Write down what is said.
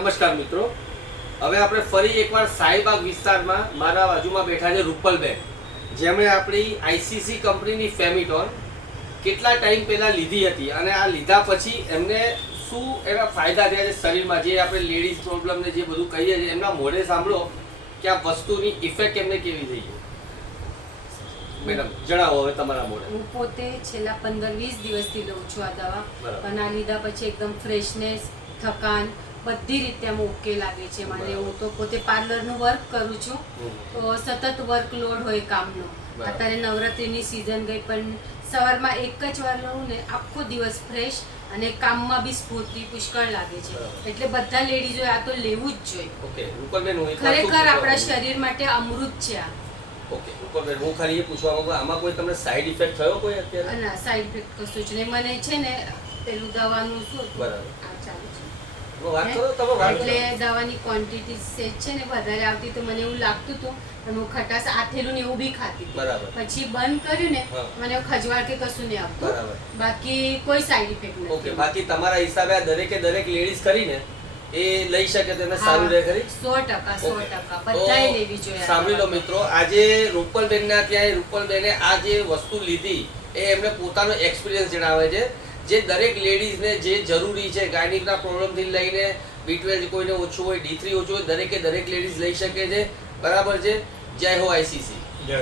નમસ્કાર મિત્રો, હવે આપણે ફરી એકવાર શાહીબાગ વિસ્તારમાં મારા બાજુમાં બેઠા છે રૂપલબેન, જેમણે આપણી આઈસીસી કંપનીની ફેમિટોન કેટલા ટાઈમ પહેલાં લીધી હતી અને આ લીધા પછી એમને શું એના ફાયદા થયા છે શરીરમાં, જે આપણે લેડીઝ પ્રોબ્લેમને જે બધું કહીએ છીએ એમના મોઢે સાંભળો કે આ વસ્તુની ઇફેક્ટ એમને કેવી થઈ છે. મેડમ જણાવો હવે તમારા મોઢે. હું પોતે છેલ્લા 15-20 દિવસથી લઉં છું આ દવા, પણ આ લીધા પછી એકદમ ફ્રેશનેસ, થકાન બધી રીતે આમ ઓકે લાગે છે મને. હું તો પોતે પાર્લરનું વર્ક કરું છું, તો સતત વર્કલોડ હોય કામનો. અત્યારે નવરાત્રિની સિઝન ગઈ, પણ સવારમાં એક જ વાર લઉં ને આખો દિવસ ફ્રેશ અને કામમાં બી સ્ફૂર્તિ પુષ્કળ લાગે છે. એટલે બધા લેડીઝોએ આ તો લેવું જ જોઈએ. ઓકે રૂપલબેન, હું ખરેખર આપણા શરીર માટે અમૃત છે આ. ઓકે રૂપલબેન, હું ખાલી એ પૂછવા માંગુ, આમાં કોઈ તમને સાઈડ ઇફેક્ટ થયો કોઈ અત્યારે? ના, સાઈડ ઇફેક્ટ કશું જ નહીં. મને છે ને પેલું દવાનું શું બરાબર આ ચાલુ છે વાત કરો તમે વાત એટલે દવાની ક્વોન્ટિટી સેજ છે ને વધારે આવતી, તો મને એવું લાગતું હતું અને હું ખટાશ આથેલું ને એવું બી ખાતી હતી. બરાબર. પછી બંધ કર્યું ને મને ખજવાળ કે કશું નહીં આવતું. બરાબર. બાકી કોઈ સાઈડ ઇફેક્ટ નથી. ઓકે, બાકી તમારા હિસાબે આ દરેકે દરેક લેડીઝ કરીને એ લઈ શકે તો એને સારું રહે ખરી? 100% બધાએ લેવી જોઈએ. સાંભળી લો મિત્રો, આજે રૂપલબેનના ત્યાં રૂપલબેને આ જે વસ્તુ લીધી એ એમને પોતાનો એક્સપિરિયન્સ જણાવે છે, જે દરેક લેડીઝને જે જરૂરી છે, ગાયનિકના પ્રોબ્લેમથી લઈને B12 કોઈને ઓછું હોય, D3 ઓછું હોય, દરેકે દરેક લેડીઝ લઈ શકે છે. બરાબર છે. જય હો આઈસીસી. જય.